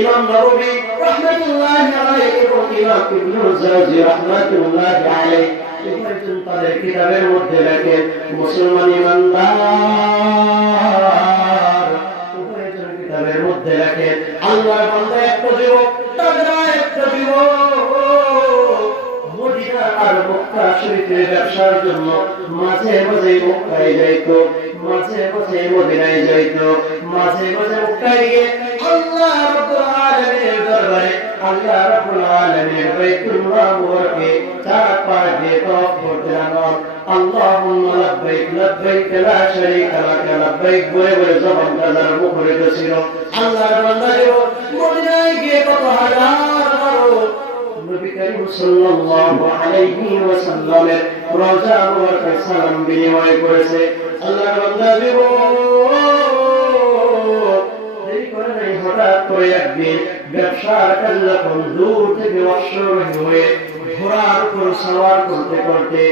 ইমাম নববী রাহমাতুল্লাহি আলাইহি এবং ইমাম ইবনে জাওজি রাহমাতুল্লাহি আলাইহি তাদের কিতাবের মধ্যে লেখেন মুসলমান ইমানদার কিতাবের মধ্যে লেখেন আল্লাহর বান্দা একটা যুবক তাগড়া একটা যুবক মদিনা আর মক্কা শরীফের ব্যবসার জন্য মাঝে মাঝে মক্কায় যাইত, মাঝে মাঝে মদিনায় যাইত, মাঝে মাঝে মক্কায় গিয়ে আল্লাহ রাব্বুল আলামিনের দরবারে আল্লাহ রাব্বুল আলামিনের বাইতুল্লাহ মুবারকে চার পাঁচ দিয়ে তওয়াফ করতে লাগলেন। আল্লাহুম্মা লাব্বাইক লাব্বাইক লা শারীকা লাক লাব্বাইক বলে বলে জবানটা তার মুখরিত ছিল। আল্লাহর বান্দা মদিনায় গিয়ে কত হাজার নবী করিম সাল্লাল্লাহু আলাইহি ওয়াসাল্লামের রওজা মুবারকে সালাম বিনিময় করেছে। আল্লাহর বান্দা হঠাৎ করে একদিন ব্যবসার কাজে যখন দূর থেকে অশ্বরোহী হয়ে ঘোড়ার উপর সওয়ার করতে করতে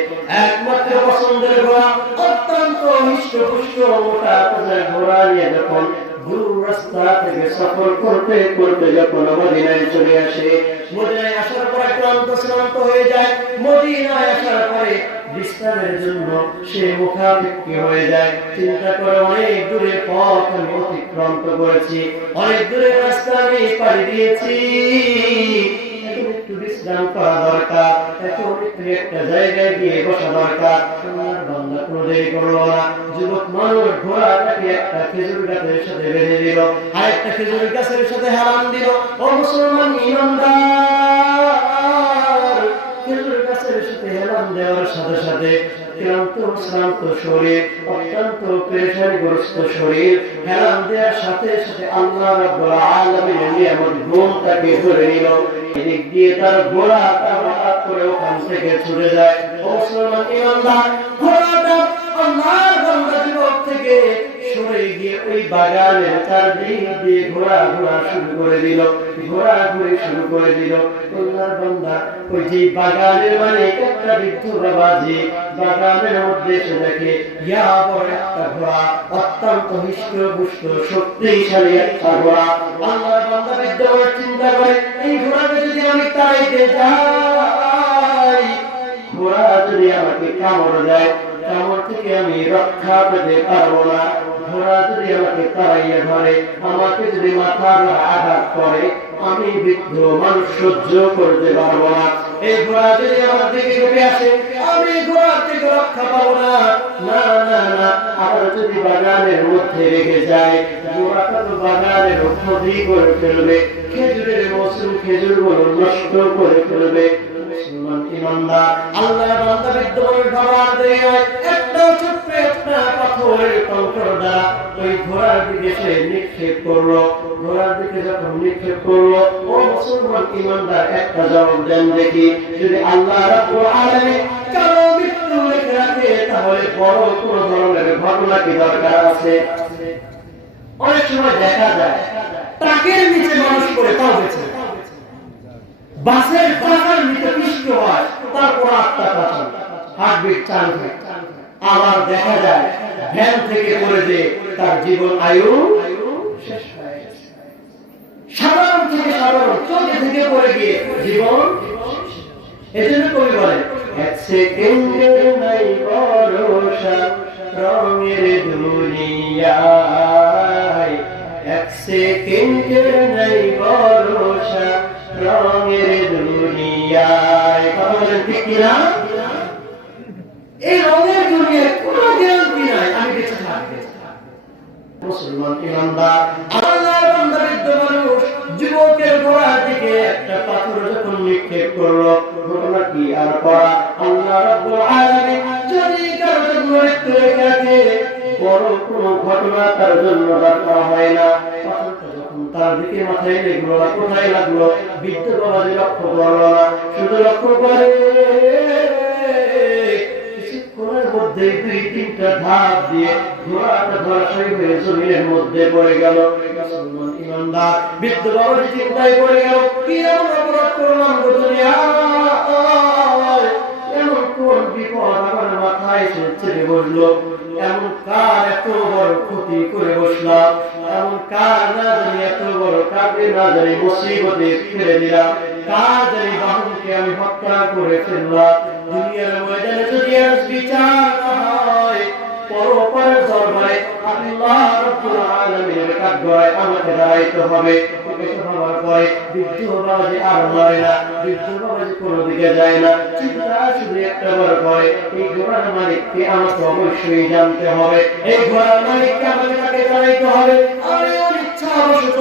একমাত্র পছন্দের ঘোড়া অত্যন্ত হৃষ্টপুষ্ট মোটা তাজা ঘোড়া নিয়ে যখন দূর রাস্তা থেকে সফর করতে করতে যখন মদিনায় চলে আসে, মদিনায় আসার পর ক্লান্ত হয়ে যায়। মদিনায় আসার পরে বিশ্রামের জন্য সে মুখাপেক্ষী হয়ে যায়। চিন্তা করে অনেক দূরের পথ আমি অতিক্রম করেছি, অনেক দূরের রাস্তা আমি পাড়ি দিয়েছি, এখন একটু বিশ্রাম করা দরকার, এখন একটু একটা জায়গায় গিয়ে বসা দরকার। আমার বান্দা কোনো দেরি করলো না, যুবক মানুষ ঘোড়াটাকে একটা খেজুর গাছের সাথে বেঁধে দিল, আর একটা খেজুর গাছের সাথে হেলান দিল। ও মুসলমান ইমানদার, খেজুর গাছের সাথে হেলান দেওয়ার সাথে সাথে ক্লান্ত শরীর, অত্যন্ত পেরেশানিগ্রস্ত শরীর হেলান দেওয়ার সাথে সাথে আল্লাহ রাব্বুল আলামিনের নিয়ামত ঘুমটাকে ধরে নিল। এদিক দিয়ে তার ঘোড়া হঠাৎ করে ওখান থেকে ছুটে যায়। ও মুসলমান ইমানদার, ঘোড়াটা আল্লাহর বান্দা যুবক থেকে সরে গিয়ে ওই বাগানের চারদিক দিয়ে ঘোরা শুরু করে দিল, ঘোরাঘুরি শুরু করে দিল। আল্লাহর বান্দা ওই যে বাগানের মানে একটা বৃদ্ধ বাবাজি বাগানের মধ্যে এসে দেখে ইয়া বড় একটা ঘোড়া, অত্যন্ত হৃষ্টপুষ্ট শক্তিশালী একটা ঘোড়া। আল্লাহর বান্দা বৃদ্ধ চিন্তা করে এই ঘোড়াকে যদি আমি তাড়াইতে যাই, ঘোড়া যদি আমাকে কামড় দেয়, কামড় থেকে আমি রক্ষা পেতে পারবো না। ঘোড়া যদি আমাকে তাড়াইয়া ধরে, আমাকে যদি মাথার আঘাত করে, আমি বৃদ্ধ মানুষ সহ্য করতে পারবো না। এই ঘোড়া যদি আমার দিকে ছুটে আসে, আমি ঘোড়া থেকে রক্ষা পাবো না। না না না, আবার যদি বাগানের মধ্যে রেখে যায়, ঘোড়াটা তো বাগানের ক্ষতি করে ফেলবে, খেজুরের মৌসুম খেজুরগুলো নষ্ট করে ফেলবে। ইমানদার আল্লাহর বান্দা বৃদ্ধ মানুষ ভাবার দেয় একটা ছোট্ট একটা পাথরের কঙ্কর দ্বারা ওই ঘোড়ার দিকে সে নিক্ষেপ করলো। ঘোড়ার দিকে যখন নিক্ষেপ করলো, ও মুসলমান ইমানদার একটা জবাব দেন দেখি, যদি আল্লাহ রাব্বুল আলামিন কারো মৃত্যু লিখে রাখে তাহলে বড় কোন ধরনের ঘটনা কি দরকার আছে? অনেক সময় দেখা যায় ট্রাকের নিচে মানুষ পড়ে তাও বেঁচে, বাসের চাকার নিচে পিষ্ট হয় তারপর আত্মা কাছে হার্টবিট চালু হয়। আবার দেখা যায় ভ্যান থেকে পড়ে যে তার জীবন আয়ু শেষ হয়ে গেছে। সাধারণ থেকে সাধারণ চোখে থেকে পড়ে গিয়ে জীবন। এজন্য কবি বলে এক সেকেন্ডের নাই ভরসা রঙের দুনিয়ায়, এক সেকেন্ডের নাই ভরসা রঙের দুনিয়ায়। কথা বলেন ঠিক কিনা? এই রঙের দুনিয়ায় কোনো গ্যারান্টি নাই আমি বেঁচে থাকবো। মুসলমান ইমানদার আল্লাহর বান্দা বৃদ্ধ মানুষ যুবকের গোড়ার দিকে একটা পাথর যখন নিক্ষেপ করলো, ঘটনা কি আর করা? আল্লাহ রাব্বুল আলামিন যদি কারো জন্য মৃত্যু রেখে রাখে, বড় কোনো ঘটনা তার জন্য দরকার হয় না। তার দিকে মাথায় লাগলো না, কোথায় লাগলো বৃদ্ধ বাবাজি লক্ষ্য করলো না, শুধু লক্ষ্য করে কিছুক্ষণের মধ্যে দুই তিনটা ধাপ দিয়ে ঘোড়াটা ধরাশায়ী হয়ে জমিনের মধ্যে পড়ে গেল। মুসলমান ইমানদার বৃদ্ধ বাবাজি চিন্তায় পড়ে গেল, কি এমন অপরাধ করলাম গো দুনিয়ায়, এমন কোন বিপদ আমার মাথায় এসে চেপে বসলো, এমন কার এত বড় ক্ষতি করে বসলাম? এমন কার না জানি এত বড় কাকে না জানি মুসিবতে ফেলে দিলাম, কার জানি বাহনকে আমি হত্যা করে ফেললাম। দুনিয়ার ময়দানে যদি আজ বিচার না হয়, পরপারের দরবারে আল্লাহ রাব্বুল আলামিনের কাঠগড়ায় আমাকে দাঁড়াইতে হবে। এটা হওয়ার পরে বৃদ্ধ বাবাজি আর মরে না, বৃদ্ধ বাবাজি কোনো দিকে যায় না, চিন্তা শুধু একটা বার করে এই ঘোড়ার মালিককে আমাকে অবশ্যই জানতে হবে, এই ঘোড়ার মালিককে আমাকে তাকে জানাইতে হবে। আমি অনিচ্ছাবশত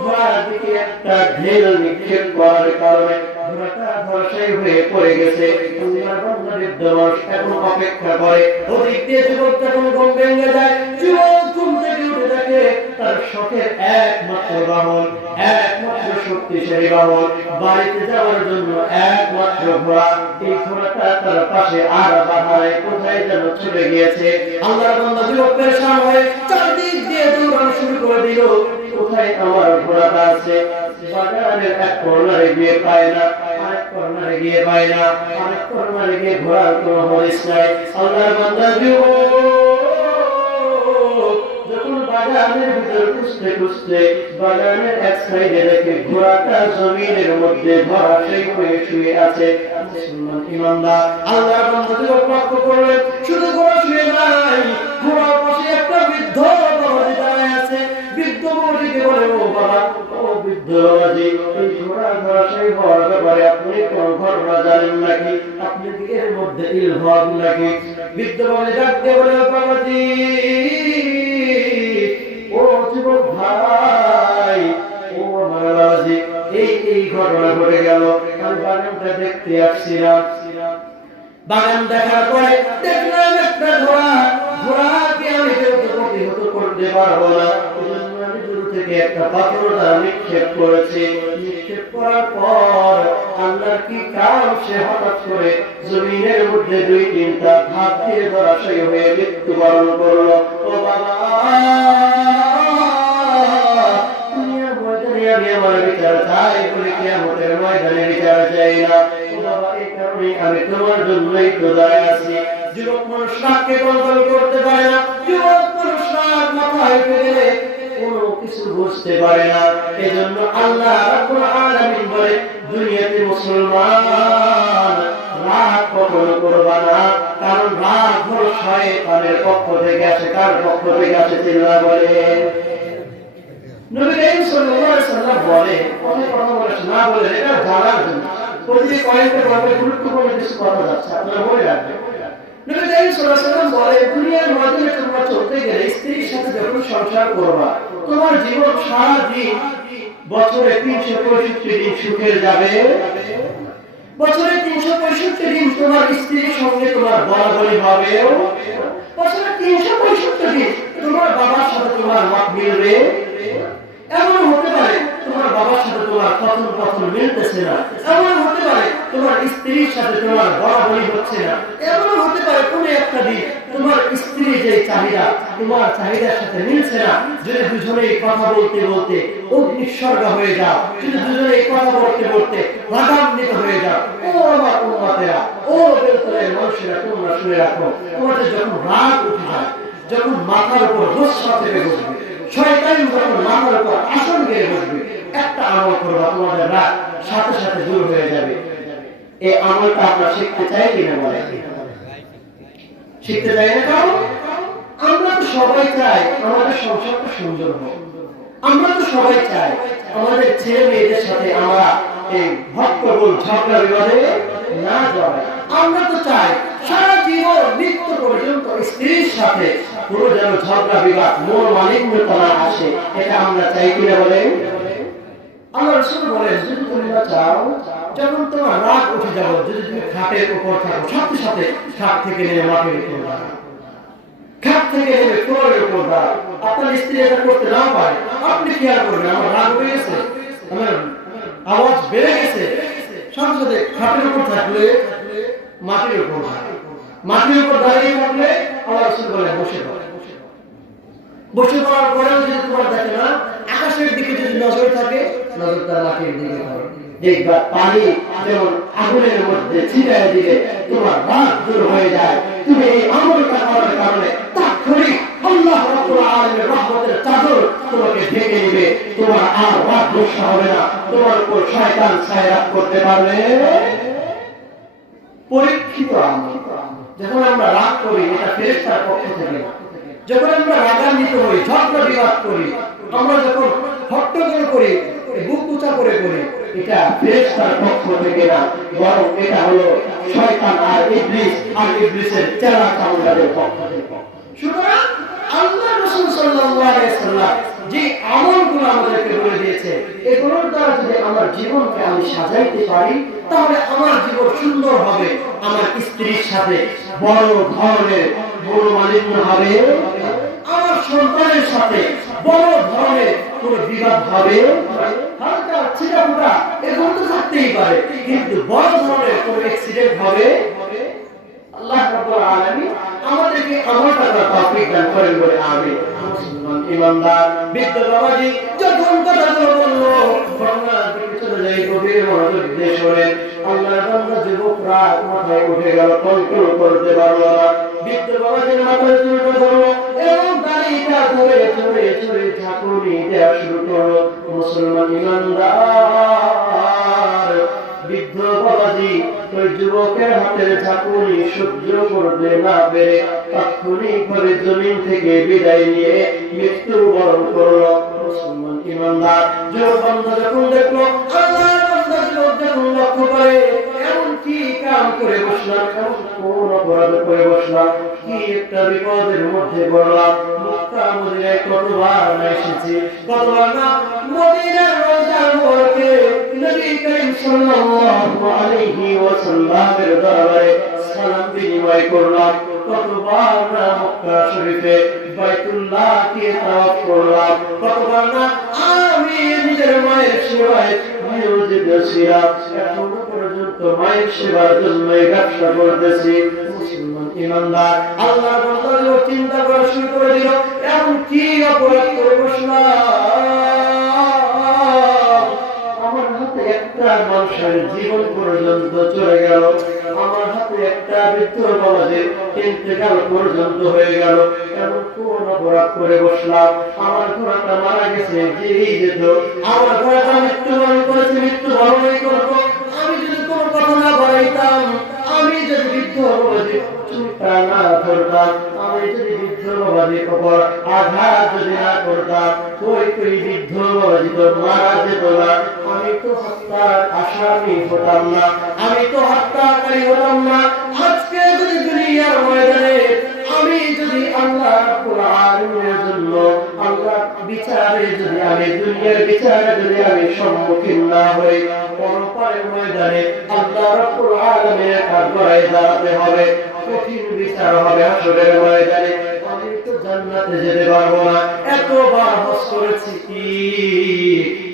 ঘোড়ার দিকে একটা ঢেল নিক্ষেপ করার কারণে ঘোড়াটা ধরাশায়ী হয়ে পড়ে গেছে। আল্লাহর বান্দা বৃদ্ধ মানুষ এখন অপেক্ষা করে, ওদিক দিয়ে যুবক যখন ঘুম ভেঙে যায়, যুবক ঘুম থেকে উঠে দেখে তার শখের একমাত্র বাহন, একমাত্র শক্তিশালী বাহন, বাড়িতে যাওয়ার জন্য একমাত্র ঘোড়া, এই ঘোড়াটা তার পাশে আর বাধায় কোথায় যেন চলে গিয়েছে। আল্লাহর বান্দা যুবক পেরেশান হয়ে চারদিক দিয়ে দৌড়ানো শুরু করে দিল, কোথায় আমার ঘোড়াটা আছে? বাগানের এক কর্নারে গিয়ে পায় না, আরেক কর্নারে গিয়ে পায় না, আরেক কর্নারে গিয়ে ঘোড়ার কোনো হদিস নাই। আল্লাহর বান্দা যখন বাগানের ভিতরে খুঁজতে খুঁজতে বাগানের এক সাইডে দেখে ঘোড়াটা জমিনের মধ্যে ধরাশায়ী হয়ে শুয়ে আছে। মুসলমান ইমানদার আল্লাহর বান্দা লক্ষ্য করলেন, শুধু ঘোড়া শুয়ে নাই, ঘোড়ার পাশে একটা বৃদ্ধ বাবাজি দাঁড়ায় আছে। বৃদ্ধ বাবাজিকে বলে, ও বাবা, ও বৃদ্ধ বাবাজি, এই ঘোড়া ধরাশায়ী হওয়ার ব্যাপারে আপনি কোন ঘটনা জানেন নাকি? আপনি কি এর মধ্যে ইলহাম নাকি? বৃদ্ধ বাবাজি ডাক দিয়ে বলে, বাবাজি, ও যুবক ভাই, ও আমার বাবাজি, এই ঘটনা ঘটে গেল। আমি বাগানটা দেখতে আসছিলাম, বাগান দেখার পরে দেখলাম একটা ঘোড়া, ঘোড়াকে আমি কেউ প্রতিহত করতে পারবো না, আমি দূর থেকে একটা পাথর দ্বারা নিক্ষেপ করেছি। নিক্ষেপ করার পর আল্লাহর কি কাম, সে হঠাৎ করে জমিনের মধ্যে দুই তিনটা ভাত দিয়ে ধরাশায়ী হয়ে মৃত্যুবরণ করলো। ও বাবা, আমি আমার বিচার চাই বলে কিয়ামতের ময়দানে বিচার চাই না। ও বাবা, এই কারণে আমি তোমার জন্যই তো দাঁড়ায় আছি। যুবক মানুষ রাগকে কন্ট্রোল করতে পারে না, যুবক মানুষ রাগ মাথায় উঠে গেলে কোনো কিছু বুঝতে পারে না। এজন্য আল্লাহ রাব্বুল আলামিন বলে, দুনিয়াতে মুসলমান রাগ কখনো করবা না, কারণ রাগ হলো শয়তানের পক্ষ থেকে আসে। কার পক্ষ থেকে আসে? চিল্লা বলে। নবী করিম সাল্লাল্লাহু আলাইহি ওয়াসাল্লাম বলে, কথা বলে না বলে এটা জানার জন্য প্রতিটি পয়েন্টের ব্যাপারে গুরুত্বপূর্ণ কিছু কথা যাচ্ছে, আপনারা মনে রাখবেন। নবী করিম সাল্লাল্লাহু আলাইহি ওয়াসাল্লাম বলে, দুনিয়ার মধ্যে তোমরা চলতে গেলে স্ত্রীর সাথে যখন সংসার করবা, তোমার জীবন সারা দিন বছরে 365 দিন সুখের যাবে। বছরে 365 দিন তোমার স্ত্রীর সঙ্গে তোমার বলাবলি হবে। বছরে 365 দিন তোমার বাবার সাথে তোমার মত মিলবে। এমন হতে পারে তোমার বাবার সাথে তোমার কথন মিলতেছে না, এমন হতে পারে তোমার স্ত্রীর সাথে তোমার বলাবলি হচ্ছে না, এমন হতে পারে কোনো একটা দিন তোমার স্ত্রীর যে চাহিদা তোমার চাহিদার সাথে মিলছে না। যদি দুজনেই কথা বলতে বলতে অগ্নিসর্গা হয়ে যাও, যদি দুজনেই কথা বলতে বলতে রাগান্বিত হয়ে যাও, ও আমার উম্মতেরা, ও বেলতলের মানুষেরা, তোমরা শুনে রাখো, তোমাদের যখন রাগ উঠে যায়, যখন মাথার উপর গোসা চেপে বসবে, শয়তান যখন মাথার উপর আসন গেড়ে বসবে, একটা আমল করবা, তোমাদের রাগ সাথে সাথে দূর হয়ে যাবে। এই আমলটা আমরা শিখতে চাই কিনা? বলে শিখতে চাই না। কারণ আমরা তো সবাই চাই আমাদের সংসারটা সুন্দর হোক, আমরা তো সবাই চাই আমাদের ছেলে মেয়েদের সাথে আমরা এই হট্টগোল ঝগড়া বিবাদে না জড়াই। আমরা তো চাই সারা জীবন মৃত্যু পর্যন্ত স্ত্রীর সাথে কোনো যেন ঝগড়া বিবাদ মনোমালিন্যতা না আসে, এটা আমরা চাই কিনা? বলে আল্লাহ রাসূল বলেন, যদি তুমি চাও যখন তোমার রাগ উঠে যাবে, যদি তুমি খাটের উপর থাকো, সাথে সাথে খাট থেকে নেমে মাটির উপর দাঁড়াও, খাট থেকে নেমে ফ্লোরের উপর দাঁড়াও। আপনার স্ত্রী এটা করতে না পারে, আপনি খেয়াল করবেন আমার রাগ হয়ে গেছে, আমার আওয়াজ বেড়ে গেছে, সাথে সাথে খাটের উপর থাকলে মাটির উপর দাঁড়াও, মাটির উপর দাঁড়িয়ে থাকলে আল্লাহ রাসূল বলে বসে পড়ো। বসে পড়ার পরেও যদি তোমার দেখে না আকাশের দিকে যদি নজর থাকে, নজরটা মাটির দিকে হবে, দেখবা পানি যেমন আগুনের মধ্যে ছিটায় দিলে তোমার রাগ দূর হয়ে যায়। তুমি এই আমলটা করার কারণে তাৎক্ষণিক আল্লাহ রাব্বুল আলামিনের রহমতের চাদর তোমাকে ঢেকে নেবে, তোমার আর রাগ গোসা হবে না, তোমার উপর শয়তান ছায়া করতে পারবে। পরীক্ষিত আমল। যখন আমরা রাগ করি এটা ফেরেশতার পক্ষ থেকে, যখন আমরা রাগান্বিত হই, ঝগড়া বিবাদ করি, আমরা যখন হট্টগোল করি, বুক উঁচা করে করি, এটা ফেরেশতার পক্ষ থেকে না, বরং এটা হলো শয়তান আর ইবলিসের চেলা চামড়াদের পক্ষ থেকে। সুতরাং আল্লাহ রাসূল সাল্লাল্লাহু আলাইহি ওয়াসাল্লাম যে আমলগুলো আমাদেরকে বলে দিয়েছে, এগুলোর দ্বারা যদি আমার জীবনকে আমি সাজাইতে পারি, তাহলে আমার জীবন সুন্দর হবে। আমার স্ত্রীর সাথে বড় ধরনের মনোমালিন্য হবে, আমার সন্তানের সাথে বড় ধরনের কোনো বিবাদ হবে, হালকা ছিটাফোটা এরকম তো থাকতেই পারে, কিন্তু বড় ধরনের কোনো অ্যাক্সিডেন্ট হবে। আল্লাহ রাব্বুল আলামিন আমাদেরকে আমলটা করার তৌফিক দান করেন বলে আমিন। মুসলমান ইমানদার বৃদ্ধ বাবাজি যখন কথাগুলো বললো, ঘটনার দিকে চলে যাই, গভীর মনোযোগ দিয়ে শোনেন। আল্লাহর বান্দা যুবকরা মাথায় উঠে গেল, কন্ট্রোল করতে পারলো না। বৃদ্ধ বাবাজির মাথায় চুলটা ধরলো এবং দাড়িটা ধরে চড়ে চড়ে ঝাঁকুনি দেওয়া শুরু করলো। মুসলমান ইমানদার বৃদ্ধ বাবাজি ওই যুবকের হাতের ঝাঁকুনি সহ্য করতে না পেরে তাৎক্ষণিকভাবে জমিন থেকে বিদায় নিয়ে মৃত্যুবরণ করলো। মুসলমান ইমানদার যুবক বান্দা যখন দেখলো, আল্লাহর বান্দা যুবক যখন লক্ষ্য করে, এমন কি কাম করে বসলাম, কোন অপরাধ করে বসলাম, কি একটা বিপদের মধ্যে পড়লাম। মক্কা মদিনায় কতবার না এসেছি, কতবার না মদিনার রওজার মোড়কে নবী করিম সাল্লাল্লাহু আলাইহি ওয়াসাল্লামের দরবারে সালাম বিনিময় করলাম, কতবার না মক্কা শরীফে বাইতুল্লাহকে তাওয়াফ করলাম, কতবার না আমি নিজের মায়ের সেবায় নিয়োজিত ছিলাম, এখনো পর্যন্ত মায়ের সেবার জন্য ব্যবসা করতেছি। মুসলমান ইমানদার আল্লাহর বান্দা চিন্তা করা শুরু করে দিল, এমন কি অপরাধ করে বসলাম, আমার হাতে একটা মানুষের জীবন পর্যন্ত চলে গেল, আমার হাতে একটা বৃদ্ধ বাবাজের ইন্তেকাল পর্যন্ত হয়ে গেল, এমন কোন অপরাধ করে বসলাম, আমার ঘোড়াটা মারা গেছে, যেই যেত, আমার ঘোড়াটা মৃত্যুবরণ করেছে, মৃত্যুবরণই করবো, আমি যদি কোনো কথা না বাড়াইতাম, আমি যদি বৃদ্ধ বাবাজের চুলটা না ধরতাম, আমি যদি বৃদ্ধ বাবাজের উপর আঘাত যদি না করতাম, ওই বৃদ্ধ বাবাজি তো মারা যেত না, আমি তো হত্যার আসামি হতাম না, আমি তো হত্যাকারী হতাম না। আজকে যদি দুনিয়ার ময়দানে আমি যদি আল্লাহ রাব্বুল আলামিনের জন্য আল্লাহ বিচারে যদি আমি দুনিয়ার বিচারে যদি আমি সম্মুখীন না হই, পরপারের ময়দানে আল্লাহ রাব্বুল আলামিনের কাঠগড়ায় দাঁড়াতে হবে, কঠিন বিচার হবে হাসরের ময়দানে, আমি তো জান্নাতে যেতে পারবো না। এতবার হজ করেছি কি,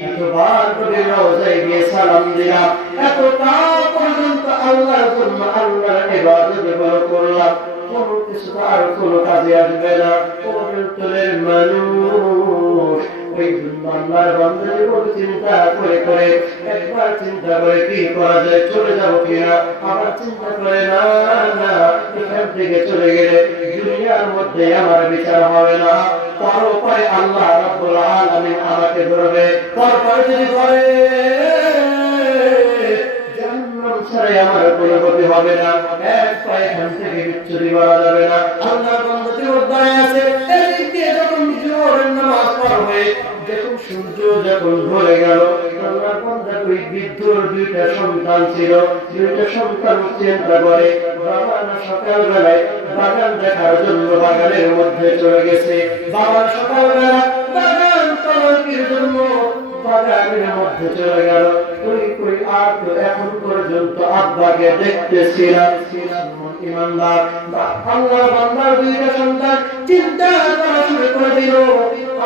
এতবার নবীর রওজায় গিয়ে সালাম দিলাম, এতটা পর্যন্ত আল্লাহর জন্য আল্লাহর ইবাদত করলাম, কোনো কিছু আর কোনো কাজে আসবে না। অন্তরের মানুষ ওই আল্লাহর বান্দাদের উপর চিন্তা করে করে একবার চিন্তা করে কি করা যায়, চলে যাবো কিনা, আবার চিন্তা করে না না এখান থেকে চলে গেলে দুনিয়ার মধ্যে আমার বিচার হবে না, পরপারে আল্লাহ রাব্বুল আলামিন আমাকে ধরবে, পরপারে যদি ধরে জাহান্নাম ছাড়া আমার কোনো গতি হবে না, এক পায়ে এখান থেকে বিচ্ছুরি করা যাবে না। আল্লাহর বান্দা যখন দাঁড়িয়ে আছে, এদিক দিয়ে যখন জোহরের নামাজ পার হয়ে যখন সূর্য যখন ধরে গেল, আল্লাহর বান্দা ওই বৃদ্ধর দুইটা সন্তান ছিল, দুইটা সন্তান চিন্তা করে, বাবা না সকালবেলায় বাগান দেখার জন্য বাগানের মধ্যে চলে গেছে, বাবা সকালবেলা বাগান তদারকির জন্য বাগানের মধ্যে চলে গেল, কই আর তো এখন পর্যন্ত আব্বাকে দেখতেছিলাম। ইমানদার আল্লাহর বান্দার দুইটা সন্তান চিন্তা করা শুরু করে দিল,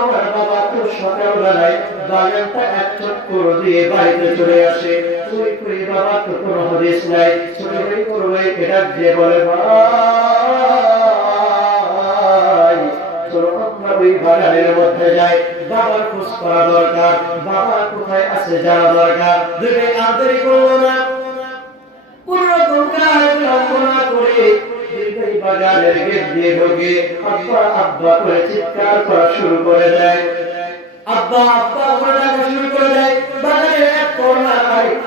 আমার বাবা তো সকালবেলায় বাগানটা এক চক্কর দিয়ে বাড়িতে চলে আসে, কই বাবা তো কোনো হদিস নাই, ছোট ভাই বড় ভাই এটা দিয়ে বলে, ভাই চলো আমরা ওই বাগানের মধ্যে যাই, বাবার খোঁজ করা দরকার, বাবা কোথায় আছে জানা দরকার। দুই আন্তরিক করলো না, কোন রকম কাজ বিলম্ব না করে বাগানের গেট দিয়ে ঢোকে আব্বা আব্বা করে চিৎকার করা শুরু করে দেয় আব্বা আব্বা করে ডাকা শুরু করে দেয় বাগানের এক কর্নার আরেক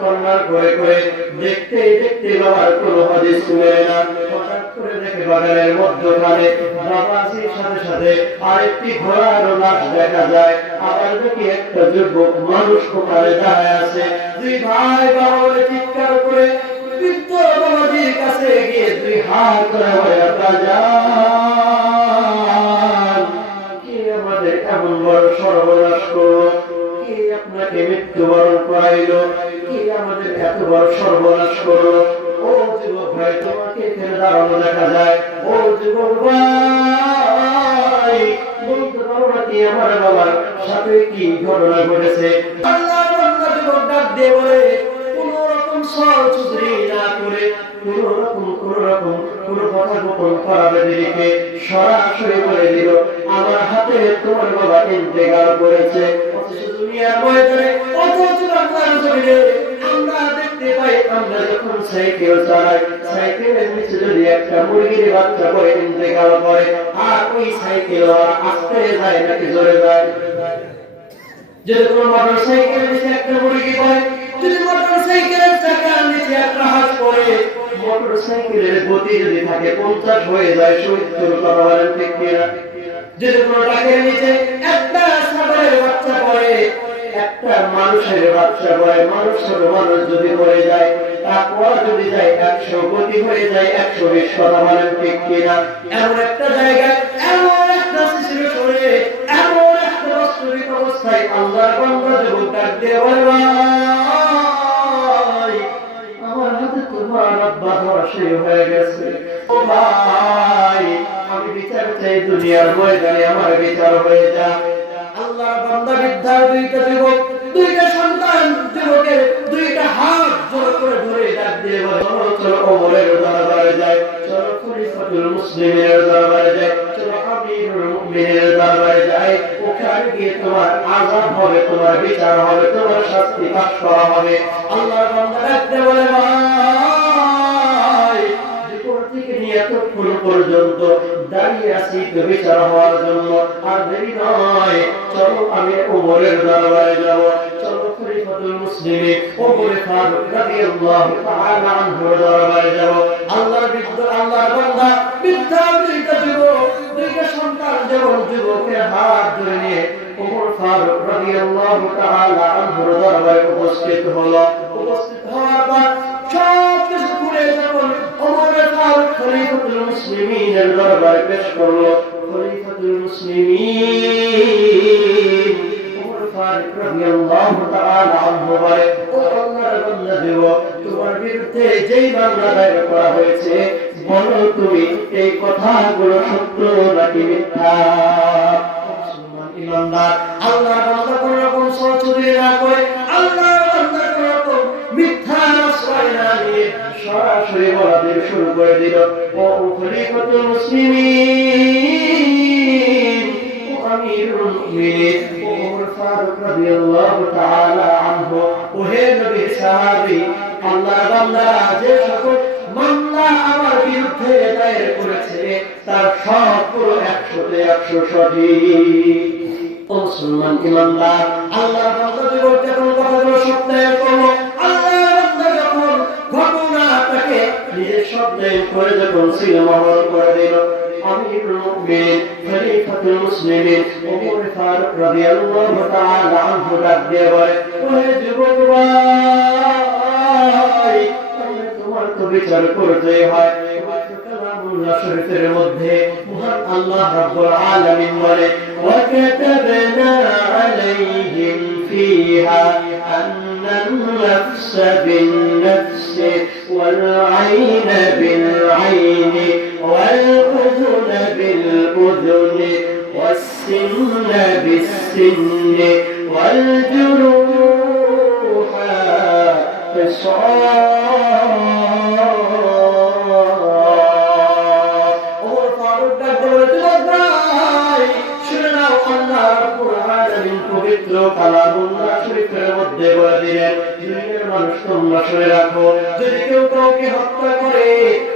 কর্নার করে করে দেখতে দেখতে বাবার কোনো হদিস মেলে না হঠাৎ করে দেখে বাগানের মধ্যখানে বাবাজির সাথে সাথে আরেকটি ঘোড়ার লাশ দেখা যায় আবার দেখি একটা যুবক মানুষ কোথায় দাঁড়ায় আছে দুই ভাই বাবা বলে চিৎকার করে বৃদ্ধ বাবাজির কাছে গিয়ে দুই হাত করে বলে বাজান কে আমাদের এমন বড় সর্বনাশ করলো কে আপনাকে মৃত্যুবরণ করাইলো কে আমাদের এত বড় সর্বনাশ করলো ও যুবক ভাই তোমাকে এখানে দাঁড়ানো দেখা যায় ও যুবক ভাই বলতে পারো নাকি আমার বাবার সাথে কি ঘটনা ঘটেছে আল্লাহর বান্দা যুবক ডাক দিয়ে বলে কোন রকম সরচুরি না করে কোন রকম কোন কথা গোপন করাবে দিকে সরাসরি বলে দিল আমার হাতে তোমার বাবা ইন্তেকাল করেছে অথচ দুনিয়ার ময়দানে অথচ বাংলার জমিনে আমরা দেখতে পাই আমরা যখন সাইকেল চালাই সাইকেলের নিচে যদি একটা মুরগির বাচ্চা করে ইন্তেকাল করে আর ওই সাইকেল আস্তে যায় নাকি জোরে যায় যদি কোনো মোটর সাইকেলের নিচে একটা মুরগি হয় যদি মোটর সাইকেলের চাকার নিচে একটা হাঁস পড়ে মোটর সাইকেলের গতি যদি থাকে 50 হয়ে যায় 70 কথা বলেন ঠিক কিনা যদি কোনো ট্রাকের নিচে একটা সাবারের বাচ্চা পড়ে একটা মানুষের বাচ্চা পড়ে মানুষের মানুষ যদি পড়ে যায় তারপর যদি যায় 100 গতি হয়ে যায় 120 কথা বলেন ঠিক কিনা এমন একটা জায়গায় এমন একটা সিচুয়েশনে এমন একটা বাস্তবিক অবস্থায় আল্লাহর বান্দা যুবক ডাক দিয়ে বলে আমার হাতে তোমার আব্বা ধরাশায়ী হয়ে গেছে ও ভাই আমি বিচার চাই দুনিয়ার ময়দানে আমার বিচার হয়ে যা আল্লাহর বান্দা বৃদ্ধা দুইটা যুবক দুইটা সন্তান যুবকের দুইটা হাত জোর করে ধরে ডাক দিয়ে বলে চলো ওমরের দরবারে যাই চলো খলিফাতুল মুসলিমের দরবারে যাই চলো আমিরুল মুমিনের দরবারে যাই ওখানে গিয়ে তোমার আযাব হবে তোমার বিচার হবে তোমার শাস্তি পাশ করা হবে আল্লাহর বান্দা ডাক দিয়ে বলে ভাই দুপুর থেকে নিয়ে এতক্ষণ পর্যন্ত দাঁড়িয়ে আছি তো বিচার হওয়ার জন্য আর দেরি নয় চলো আমি ওমরের দরবারে যাব চলো খলিফাতুল মুসলিমিন ওমর ফারুক রাদিয়াল্লাহু তাআলা আনহুর দরবারে যাব আল্লাহর বান্দা বৃদ্ধা দুইটা যুবক দুইটা সন্তান যুবকের হাত ধরে নিয়ে ওমর ফারুক রাদিয়াল্লাহু তাআলা আনহুর দরবারে উপস্থিত হলো উপস্থিত হওয়ার পর সব কিছু ঘুরে যখন ওমর ফারুক খলিফাতুল মুসলিমিনের দরবারে পেশ করলো খলিফাতুল মুসলিমিন ওমর ফারুক রাদিয়াল্লাহু তাআলা আনহু বলে ও আল্লাহর বান্দা যুবক তোমার বিরুদ্ধে যেই মামলা দায়ের করা হয়েছে বলো তুমি এই কথাগুলো সত্য নাকি মিথ্যা ইমানদার আল্লাহর বান্দা কোন রকম সরচুরি না করে আল্লাহর বান্দা কোন রকম মিথ্যা আশ্রয় না নিয়ে সরাসরি বলা দিয়ে শুরু করে দিল ও খলিফাতুল মুসলিমিন ও আমিরুল মুমিনিন ওমর ফারুক রাদিয়াল্লাহু তাআলা আনহু ও হে নবীর সাহাবী আল্লাহর বান্দা যে সকল মামলা আমার বিরুদ্ধে দায়ের করেছে তার সব পুরো 100তে 100 সঠিক ও মুসলমান ইমানদার আল্লাহর বান্দা যখন কথাগুলো সত্যায়ন করলো আল্লাহর বান্দা যখন ঘটনাটাকে নিজের সত্যায়ন করে যখন সিলমোহর করে দিল আমিরুল মুমিনিন খলিফাতুল মুসলিমিন ওমর ফারুক রাদিয়াল্লাহু তাআলা আনহু ডাক দিয়ে বলে ওহে যুবক ভাই তোমার তো বিচার করতে হয় কালামুল্লাহ শরীফের মধ্যে মহান আল্লাহ রাব্বুল আলামিন বলে ওয়াকাতাবনা আলাইহিম ফিহা আন্নান নাফস বিন নাফস ওয়াল আইন বিল আইন ওয়াল উযুন বিল উযুন ওয়াস সিন্ন বিস সিন্ন ওয়াল জুরুহা পবিত্র কালামুল্লাহ শরীফের মধ্যে বলে দিলেন, দুনিয়ার মানুষ তোমরা শুনে রাখো, যদি কেউ কাউকে হত্যা করে,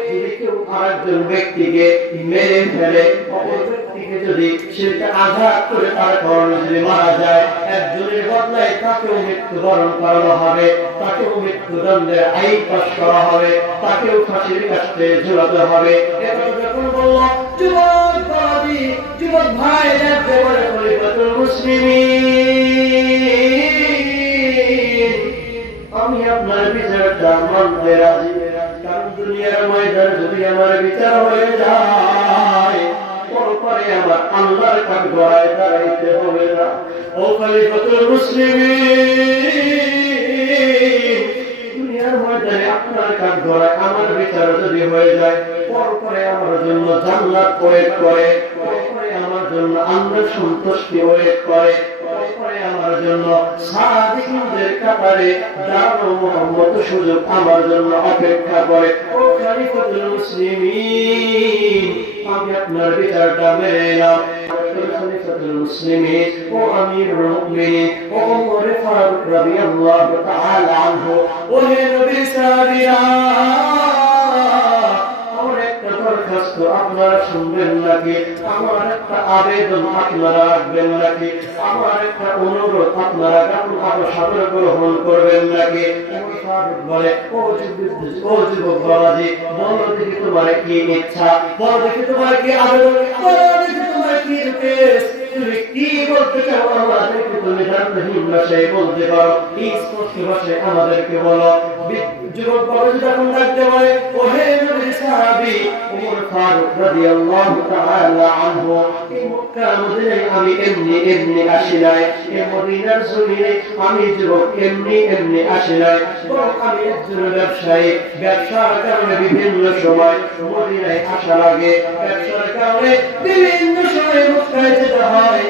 যদি কেউ আরেকজন ব্যক্তিকে মেরে ফেলে, অপর ব্যক্তিকে যদি সে আঘাত করে তার কারণে যদি মারা যায়, একজনের বদলায় তাকেও মৃত্যুবরণ করানো হবে, তাকেও মৃত্যুদণ্ডের আইন পাশ করা হবে, তাকেও ফাঁসির কাস্টে ঝুলাতে হবে। এটা যখন বলল, যুবক বাদী, যুবক ভাই দেখতে পারে খলিফাতুল মুসলিমিন, আমি আপনার বিচারটা মানতে রাজি, কারণ দুনিয়ার ময়দানে যদি আমার বিচার হয়ে যায়, পরপরে আমার আল্লাহর কাঠগড়ায় দাঁড়াইতে হবে না। ও খলিফাতুল মুসলিমিন, দুনিয়ার ময়দানে আপনার কাঠগড়ায় আমার বিচার যদি হয়ে যায়, পরপরে আমার জন্য জান্নাত ওয়েট করে, পরপরে আমার জন্য আল্লাহর সন্তুষ্টি ওয়েট করে, পরপরে আমার জন্য সাদিকদের কাতারে দাঁড়ানো মহম্মদ সুযোগ আমার জন্য অপেক্ষা করে। ও খলিফাতুল মুসলিমিন, আমি আপনার বিচারটা মেনে নাও। খলিফাতুল মুসলিমিন ও আমিরুল মুমিনিন ও ওমর ফারুক রাদিয়াল্লাহু তাআলা আনহু, ও হে নবীর সাহাবীরা, আমার একটা দরখাস্ত আপনারা শুনবেন নাকি? আমার একটা আবেদন আপনারা রাখবেন নাকি? আমার একটা অনুরোধ আপনারা সাদর গ্রহণ করবেন নাকি? বলে, ও যুবক বাবাজি, বলো দেখি তোমার কি ইচ্ছা, বলো দেখি তোমার কি আবেদন, বলো দেখি তোমার কি রিকোয়েস্ট, তুমি কি বলতে চাও আমাদেরকে তুমি জানহীন ভাষায় বলতে পারো, স্পষ্ট ভাষায় আমাদেরকে বলো। যুবক বাবাজি যখন ডাকতে বলে, ও হে নবীর সাহাবী ওমর ফারুক রাদিয়াল্লাহু তাআলা আনহু, এই মক্কা মদিনায় আমি এমনি আসি নাই, এই মদিনার জমিনে আমি যুবক এমনি আসি নাই, বরং আমি একজন ব্যবসায়ী, ব্যবসার কারণে বিভিন্ন সময় মদিনায় আসা লাগে, ব্যবসার কারণে বিভিন্ন সময় মক্কায় যেতে হয়।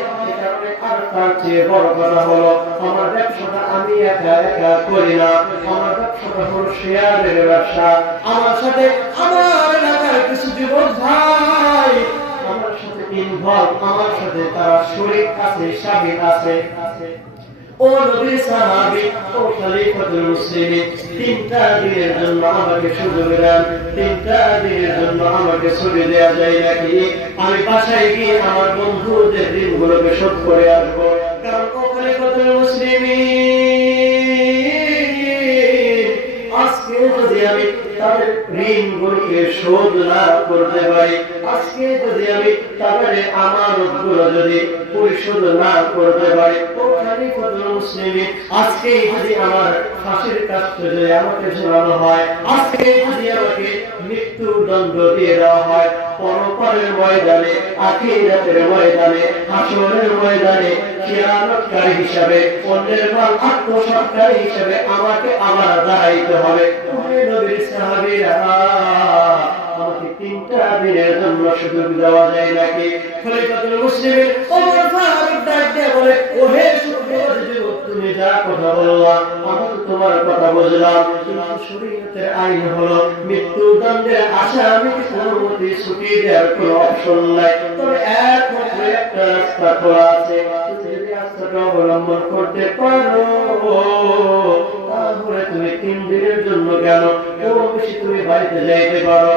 আর তার চেয়ে বড় কথা হলো, আমার ব্যবসাটা আমি একা করি না, আমার ব্যবসাটা হলো শেয়ারের ব্যবসা। আমার সাথে আমার এলাকার কিছু যুবক ভাই আমার সাথে ইনভলভ, আমার সাথে তারা শরীক আছে, শামিল আছে। ও নবীর সাহাবী, ও খলিফাতুল মুসলিমিন, 3টা দিনের জন্য আমাকে সুযোগ দেন, 3টা দিনের জন্য আমাকে ছুটি দেওয়া যায় নাকি? আমি বাসায় গিয়ে আমার বন্ধুদের ঋণগুলোকে শোধ করে আসবো। কারণ ও খলিফাতুল মুসলিমিন, আজকে যদি আমি তাদের ঋণগুলোকে শোধ না করতে পারি, আজকে যদি আমি তাদের আমানতগুলো যদি পরিশোধ না করতে পারি, ও খলিফাতুল মুসলিমিন, আজকে যদি আমার ফাঁসির কাস্টে যদি আমাকে ঝুলানো হয়, আজকে যদি আমাকে মৃত্যুদণ্ড দিয়ে দেওয়া হয়, পরপরের ময়দানে, আখিরাতের ময়দানে, হাসরের ময়দানে খিয়ানতকারী হিসাবে, অন্যের মাল আত্মসাৎকারী হিসাবে আমাকে আবার দাঁড়াইতে হবে। ওহে নবীর সাহাবীরা, আমাকে 3টা দিনের জন্য সুযোগ দেওয়া যায় নাকি? খলিফাতুল মুসলিমিন ওমর ফারুক ডাক দিয়ে বলে, ওহে যুবক, তুমি যা কথা বললা আমি তোমার কথা বুঝলাম, কিন্তু শরীয়তের আইন হলো মৃত্যুদণ্ডের আসামিকে অনুমতি ছুটি দেওয়ার কোনো অপশন নাই। তবে একমাত্র একটা রাস্তা খোলা আছে, তুমি যদি রাস্তাটা অবলম্বন করতে পারো, তাহলে তুমি 3 দিনের জন্য কেন কোনো বেশি তুমি বাড়িতে যাইতে পারো।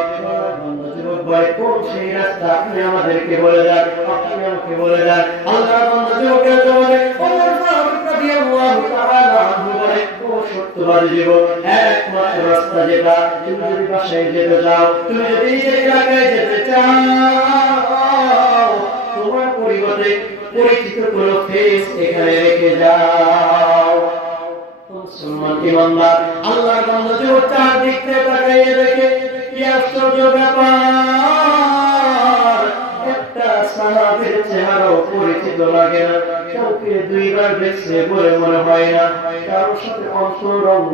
যুবক ভাই, কোন সেই রাস্তা আপনি আমাদেরকে বলে দেন, আপনি আমাকে বলে দেন। আল্লাহর বান্দা যুবকের জবাবে ওমর ফারুক রাদিয়াল্লাহু তাআলা আনহু বলে, ও সত্যবাদী যুবক, একমাত্র রাস্তা যেটা, তুমি যদি বাসায় যেতে চাও, তুমি যদি নিজের এলাকায় যেতে চাও, তোমার পরিবর্তে পরিচিত কোনো ফেস এখানে রেখে যাও। মুসলমান ইমানদার আল্লাহর বান্দা যুবক চারদিক থেকে তাকাইয়ে দেখে, কি আশ্চর্য ব্যাপার, একটা সাহাবীর চেহারাও পরিচিত লাগে না, কাউকে 2বার দেখছে বলে মনে হয় না, কারোর সাথে অন্তরঙ্গ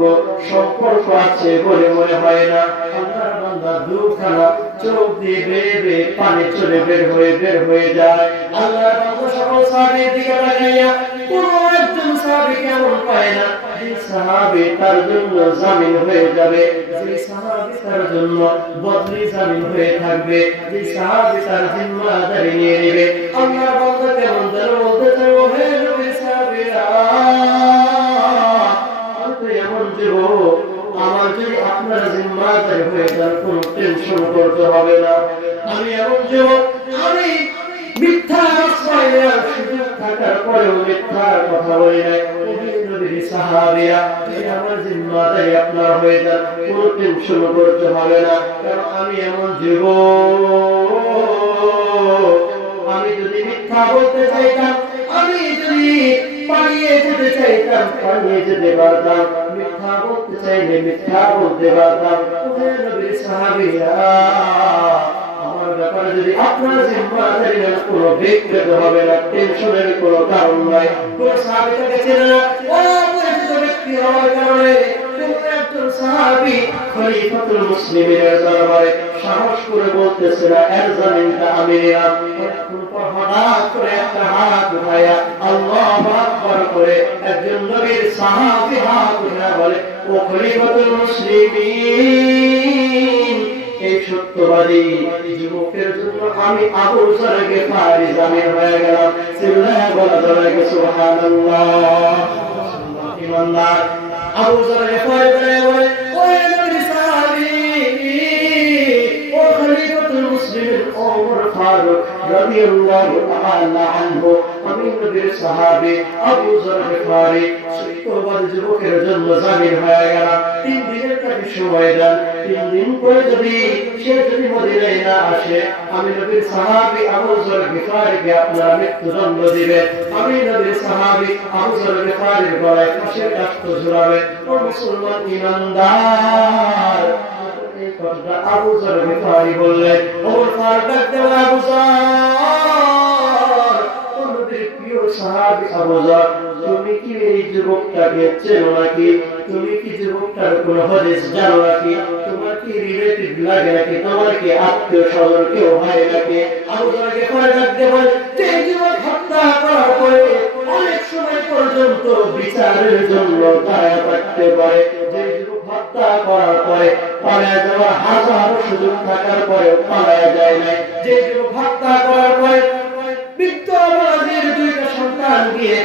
সম্পর্ক আছে বলে মনে হয় না। আল্লাহর বান্দা দুখানা চোখ দিয়ে বেয়ে পানি চলে বের হয়ে যায়। আল্লাহর বান্দা সকল সাহাবীর দিকে তাকাইয়া কোনো একজন সাহাবী কেমন পায় না, যে সাহাবী তার জন্য জামিন হয়ে যাবে, যে সাহাবী তার জন্য বদলি জামিন হয়ে থাকবে, যে সাহাবী তার জিম্মাদারি নিয়ে নেবে। আল্লাহর বান্দা কেমন যেন বলতে চায়, ও হে নবীর সাহাবীরা, কোনো টেনশন করতে হবে না। আমি এমন যুবক, আমি মিথ্যা আশ্রয় নেওয়ার সুযোগ থাকার পরেও মিথ্যা কথা বলি নাই। নবীর সাহাবিয়া, আমার জিম্মাদারি আপনার হয়ে যান, কোনো টেনশন করতে হবে না। কারণ আমি এমন যুবক, আমি যদি মিথ্যা বলতে চাইতাম, আমি যদি পালিয়ে যেতে চাইতাম, পালিয়ে যেতে পারতাম। মিথ্যা বলতে চাইলে মিথ্যা বলতে পারতাম। নবীর সাহাবিয়া, আমার ব্যাপারে যদি আপনার জিম্মাদারি নেন, কোনো বিকৃত হবে না, টেনশনের কোনো কারণ নাই। কোন সাহাবী তাকে চেনে না, অপরিচিত ব্যক্তি হওয়ার কারণে কোন একজন সাহাবী খলিফাতুল মুসলিমিনের দরবারে সাহস করে বলতেছে না, এরজামিনটা আমি নিলাম। হঠাৎ করে একটা হাত উঠাইয়া আল্লাহু আকবার করে একজন নবীর সাহাবী হাত উঠাইয়া বলে, ও খলিফাতুল মুসলিমিন, এই সত্যবাদী যুবকের জন্য আমি আবু যর গিফারি জামিন হয়ে গেলাম। চিল্লায়া বলা যাবে কি সুবহানাল্লাহ। ইমানদার আবু যর গিফারি বলে, ও নবীর সাহাবী, ও খলিফাতুল মুসলিমিন ওমর ফারুক রাদিয়াল্লাহু তাআলা আনহু, আমি নবীর সাহাবী আবু যর গিফারি সত্যবাদী যুবকের জন্য জামিন হয়ে গেলাম। 3 দিনের তাকে সময় দেন। 3 দিন পরে যদি সে মদিনায় না আসে, আমি নবীর সাহাবী আবু যর গিফারিকে আপনারা মৃত্যুদণ্ড দিবেন। আমি নবীর সাহাবী আবু যর গিফারির গলায় ফাঁসির কাস্ট ঝুলাবেন। ও মুসলমান ইমানদার, এই কথাটা আবু যর গিফারি বললেন। ওমর ফারুক ডাকতে বলে, আবু যর, ও নবীর প্রিয় সাহাবী আবু যর, তুমি কি এই যুবকটাকে চেনো নাকি? তুমি কি যুবকটার কোন হাদিস জানো নাকি? তোমার কি রিলেটিভ লাগে নাকি? তোমার কি আত্মীয় স্বজন কেউ হয় নাকি? আবু যরকে পরে ডাকতে বলে, যে যুবক হত্যা করার পরে অনেক সময় পর্যন্ত বিচারের জন্য দাঁড়ায় থাকতে পারে, যে যুবক হত্যা করার পরে পালায় যাওয়ার হাজারো সুযোগ থাকার পরেও পালায় যায় না, যে যুবক হত্যা করার পরে বৃদ্ধ অপরাধীর 2টা সন্তান দিয়ে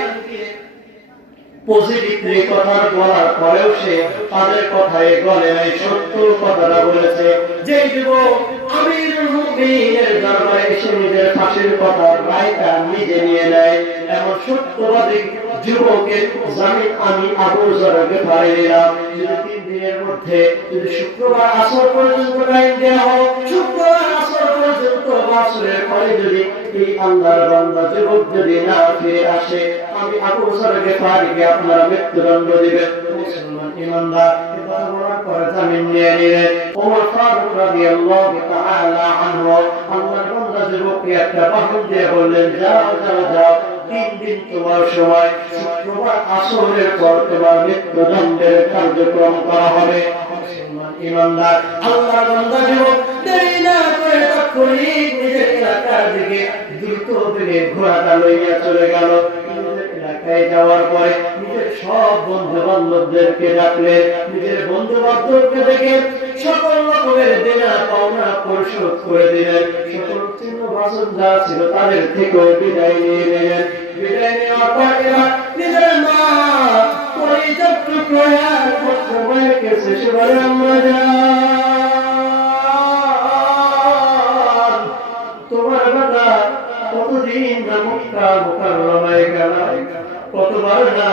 পজিটিভ কথা বলার পরেও সে তাদের কথায় গলে নাই, সত্য কথাটা বলেছে। যে যুবক আমিরুল মুমিনের দরবারে এসে নিজের ফাঁসির কথা রায়টা নিজে নিয়ে নেয়, এমন সত্যবাদী যুবকের জামিন আমি আবু যর গিফারি নিলাম। যদি 3 দিনের মধ্যে যদি শুক্রবার আসর পর্যন্ত টাইম দেওয়া হয়, শুক্রবার আসর পর্যন্ত আসরের পরে যদি এই আল্লাহর বান্দা যুবক যদি না ফিরে আসে, আমি আবু যর গিফারিকে আপনারা মৃত্যুদণ্ড দিবেন। মুসলমান ইমানদার কথা বলার পর জামিন নিয়ে নিলেন। ওমর ফারুক রাদিয়াল্লাহু তাআলা আনহু আল্লাহর বান্দা যুবককে একটা বাহন দিয়ে বললেন, যাও যাও যাও, 3 দিন তোমার সময়, শুক্রবার আসরের পর তোমার মৃত্যুদণ্ডের কার্যক্রম করা হবে। মুসলমান ইমানদার আল্লাহর বান্দা যুবক দেরি না করে তৎক্ষণাৎ নিজের এলাকার দিকে দ্রুত বেগে ঘোড়াটা লইয়া চলে গেল। এলাকায় যাওয়ার পরে নিজের সব বন্ধু বান্ধবদেরকে ডাকলেন। নিজের বন্ধু বান্ধবকে দেখে সকল রকমের দেনা পাওনা পরিশোধ করে দিলেন। সকল চিহ্ন বাসন যা ছিল তাদের থেকে বিদায় নিয়ে নিলেন। বিদায় নেওয়ার পর এবার নিজের মা পরিত্যক্ত প্রয়াস মায়ের কাছে সে বলে, আমরা তোমার বেটা কতদিন না মক্কা মুকাররমায় গেল, কতবার না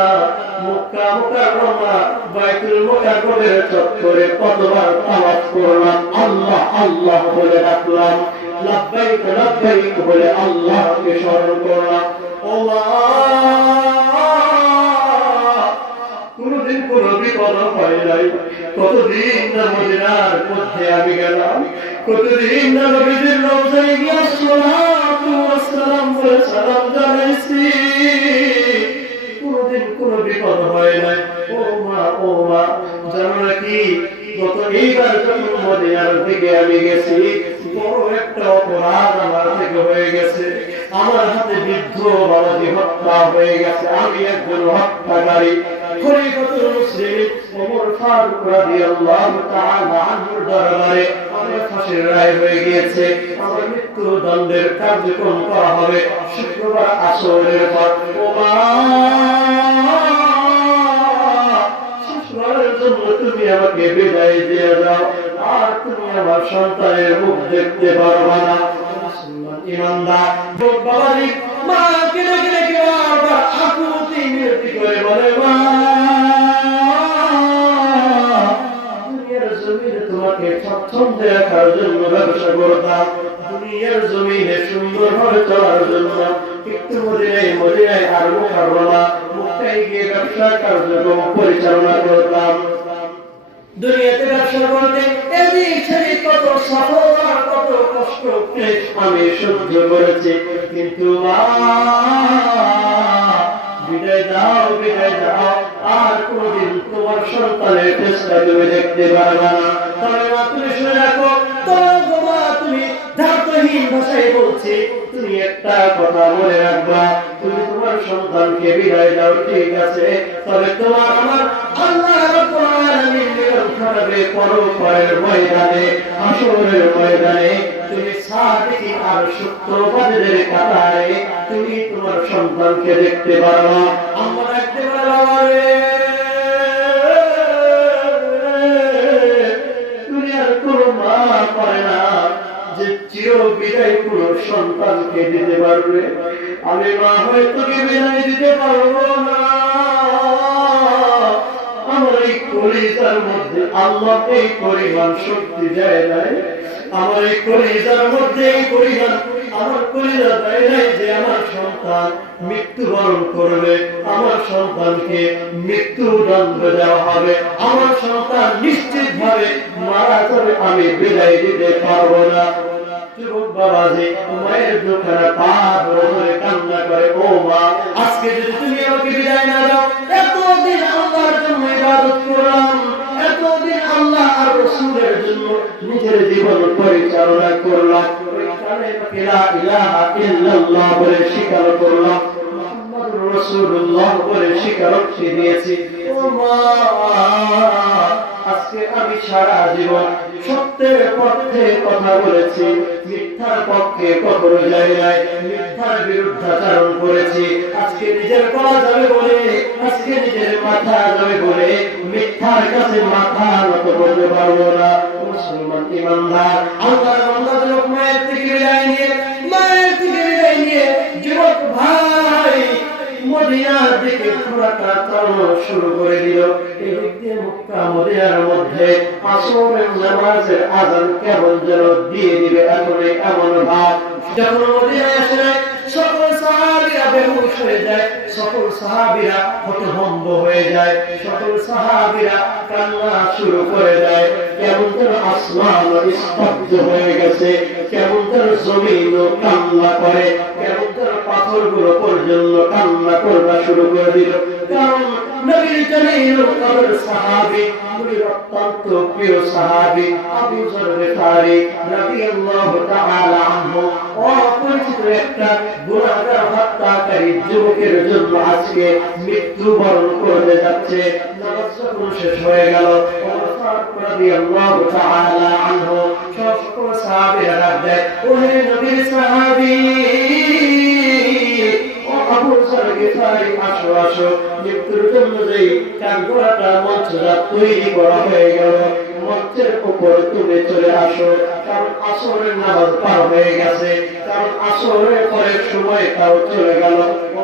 মক্কা মুকাররমা বাইতুল মুকাররমের চত্বরে কতবার তাওয়াফ করলাম, আল্লাহ আল্লাহ বলে ডাকলাম, লাব্বাইক লাব্বাইক বলে আল্লাহকে স্মরণ করলাম। ও মা, কোনদিন কোন বিপদ হয় নাই, কতদিন না মদিনার মধ্যে আমি গেলাম, কতদিন না নবীজির রওজায় গিয়ে সালাতু ওয়া সালাম বলে সালাম জানাইছি, কোনদিন কোন বিপদ হয় নাই। ও মা, জানো নাকি গত এইবার যখন মদিনার দিকে আমি গেছি, বড় একটা অপরাধ আমার থেকে হয়ে গেছে। আমার হাতে বৃদ্ধ বাবাজি হত্যা হয়ে গেছে, আমি একজন হত্যাকারী। খলিফাতুল মুসলিমিন ওমর ফারুক রাদিয়াল্লাহু তাআলা আনহুর দরবারে আমার ফাঁসির রায় হয়ে গিয়েছে। আমার মৃত্যুদণ্ডের কার্যক্রম করা হবে শুক্রবার আসরের পর। ও মা, শেষবারের জন্য তুমি আমাকে বিদায় দিয়ে দাও। আর তুমি আমার সন্তানের মুখ দেখতে পারবা না। ইমানদার বাবাজি মা কেঁদে কেঁদে বারবার আকুতি মিনতি করে বলে, মা দুনিয়ার জমিনে তোমাকে স্বচ্ছন্দে রাখার জন্য ব্যবসা করতাম, দুনিয়ার জমিনে সুন্দরভাবে চলার জন্য একটু মদিনায় আর মক্কায় গিয়ে ব্যবসা কার্যক্রম পরিচালনা করতাম। দুনিয়াতে ব্যবসা করতে এদিক সেদিক কত সফর আর কত কষ্ট আমি সহ্য করেছি, কিন্তু বিদায় দাও, বিদায় দাও, আর কোনদিন তোমার সন্তানের চেষ্টা তুমি দেখতে পারবে না। তবে মা তুমি শুনে রাখো, তোমার তুমি ধার্তহীন ভাষায় বলছি, তুমি একটা কথা মনে রাখবা, তুমি তোমার সন্তানকে বিদায় দাও ঠিক আছে, তবে তোমার আমার আল্লাহ রাব্বুল আলামিন খারাপে পরপরের ময়দানে, হাসরের ময়দানে তুমি সাদিক আর সত্যবাদীদের কাতারে তুমি তোমার সন্তানকে দেখতে পারবা। আমরা দেখতে পারবা দুনিয়ার কোনো মা পারে না যে চির বিদায় কোনো সন্তানকে দিতে পারবে। আমি মা হয়ে তোকে বিদায় দিতে পারবো না। আমার এই কলিজার মধ্যে আল্লাহ এই পরিমাণ শক্তি দেয় নাই, আমার এই কলিজার মধ্যে এই পরিমাণ আমার কলিজা দেয় নাই যে আমার সন্তান মৃত্যুবরণ করবে, আমার সন্তানকে মৃত্যুদণ্ড দেওয়া হবে, আমার সন্তান নিশ্চিত ভাবে মারা যাবে, আমি বিদায় দিতে পারবো না। যুবক বাবাজি মায়ের দুখানা পা ধরে কান্না করে, ও মা আজকে যদি তুমি আমাকে বিদায় না দাও, এতদিন আল্লাহর জন্য ইবাদত করলাম, এতদিন আল্লাহ আর রাসূলের জন্য নিজের জীবন পরিচালনা করলাম, লা ইলাহা ইল্লাল্লাহ বলে স্বীকার করলাম, মুহাম্মাদুর রাসূলুল্লাহ বলে স্বীকারোক্তি দিয়েছি। ও মা আজকে আমি সারা জীবন সত্যের পক্ষে কথা বলেছি, মিথ্যার পক্ষে কখনো যাই নাই, মিথ্যার বিরুদ্ধাচরণ করেছি, আজকে নিজের কলা যাবে বলে, আজকে নিজের মাথা যাবে বলে মিথ্যার কাছে মাথা নত করতে পারবো না। মুসলমান ইমানদার আল্লাহর বান্দাদের মায়ের থেকে বিদায় নিয়ে যুবক ভাই মদিনার দিকে ঘোরাটা চালানো শুরু করে দিল। এদিক দিয়ে মক্কা মদিনার মধ্যে আসরের নামাজের আযান কেবল যেন দিয়ে দিবে এমন ভাব। যখন মদিনায় আসে সকল সাহাবীরা বেহুশ হয়ে যায়, সকল সাহাবীরা হতভম্ব হয়ে যায়, সকল সাহাবীরা কান্না শুরু করে দেয়, কেমন যেন আসমান স্তব্ধ হয়ে গেছে, কেমন যেন জমিন কান্না করে, কেমন যেন পাথরগুলো পর্যন্ত কান্না করতে শুরু করে দিল। কারণ নবীর জলিলুল কদর সাহাবী, নবীর অত্যন্ত প্রিয় সাহাবী আবু যর গিফারী রাদিয়াল্লাহু তাআলা আনহু অপরিচিত একটা গুনাহগার হত্যাকারী যুবকের জন্য আজকে মৃত্যুবরণ করতে যাচ্ছে। নামাজ যখন শেষ হয়ে গেল, ওমর ফারুক রাদিয়াল্লাহু তাআলা আনহু সকল সাহাবীরা ডাক দেয়, ওহে নবীর সাহাবী আবু যর গিফারী আসো আসো, মৃত্যুর জন্য যেই কাঠগড়াটা মঞ্চটা তৈরি করা হয়ে গেল, মঞ্চের উপর তুমি চলে আসো, কারণ আসরের নামাজ পার হয়ে গেছে, কারণ আসরের পরের সময়টাও চলে গেল।